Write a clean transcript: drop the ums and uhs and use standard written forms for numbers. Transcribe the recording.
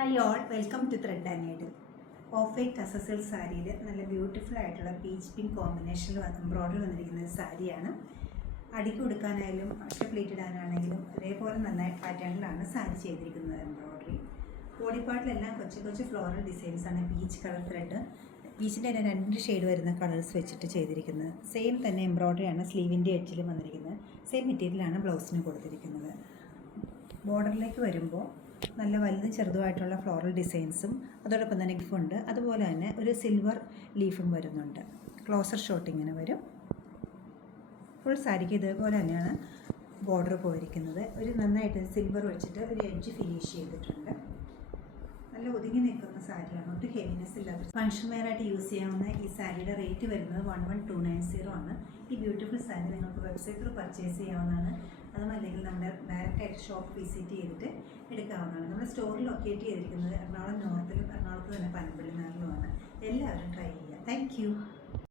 Hi all, welcome to thread and needle. Off white ടസസിൽ സാരിയിൽ നല്ല ബ്യൂട്ടിഫുൾ ആയിട്ടുള്ള പീച്ച് പിങ്ക് കോമ്പിനേഷനിൽ എംബ്രോയ്ഡറി വന്നിരിക്കുന്ന ഒരു സാരിയാണ്. അടിക്ക് കൊടുക്കാനായാലും അഷ്ട പ്ലേറ്റ് ഇടാനാണെങ്കിലും അതേപോലെ നന്നായി പാറ്റേണിലാണ് സാരി ചെയ്തിരിക്കുന്നത്. എംബ്രോയ്ഡറി ബോഡി പാർട്ടിലെല്ലാം കൊച്ചു കൊച്ചു ഫ്ലോറൽ ഡിസൈൻസാണ് പീച്ച് കളർ ത്രെഡ്, പീച്ചിൻ്റെ തന്നെ 2 ഷെയ്ഡ് വരുന്ന കളേഴ്സ് വെച്ചിട്ട് ചെയ്തിരിക്കുന്നത്. സെയിം തന്നെ എംബ്രോയ്ഡറിയാണ് സ്ലീവിൻ്റെ എഡ്ജിലും വന്നിരിക്കുന്നത്. സെയിം മെറ്റീരിയലാണ് ബ്ലൗസിന് കൊടുത്തിരിക്കുന്നത്. ബോർഡറിലേക്ക് വരുമ്പോൾ നല്ല വലുതും ചെറുതുമായിട്ടുള്ള ഫ്ലോറൽ ഡിസൈൻസും അതോടൊപ്പം തന്നെ ഗിഫുണ്ട്. അതുപോലെ തന്നെ ഒരു സിൽവർ ലീഫും വരുന്നുണ്ട്. ക്ലോസർ ഷോട്ട് ഇങ്ങനെ വരും. ഫുൾ സാരിക്ക് ഇതേപോലെ തന്നെയാണ് ബോർഡർ പോയിരിക്കുന്നത്. ഒരു നന്നായിട്ട് സിൽവർ വെച്ചിട്ട് ഒരു എഡ്ജ് ഫിനിഷ് ചെയ്തിട്ടുണ്ട്. നല്ല ഒതുങ്ങി നിൽക്കുന്ന സാരിയാണ്, ഒട്ടും ഹെവിനെസ് ഇല്ലാത്ത. ഫങ്ഷൻ വെയറായിട്ട് യൂസ് ചെയ്യാവുന്ന ഈ സാരിയുടെ റേറ്റ് വരുന്നത് 11290 ആണ്. ഈ ബ്യൂട്ടിഫുൾ സാരി നിങ്ങൾക്ക് വെബ്സൈറ്റിൽ പർച്ചേസ് ചെയ്യാവുന്നതാണ്. അതുമല്ലെങ്കിൽ നമ്മുടെ ഡയറക്റ്റായിട്ട് ഷോപ്പ് വിസിറ്റ് ചെയ്തിട്ട് എടുക്കാവുന്നതാണ്. നമ്മുടെ സ്റ്റോറിൽ ലൊക്കേറ്റ് ചെയ്തിരിക്കുന്നത് എറണാകുളം നോർത്തിലും എറണാകുളത്ത് തന്നെ പനമ്പള്ളി നാട്ടിലുമാണ്. എല്ലാവരും ട്രൈ ചെയ്യുക. താങ്ക്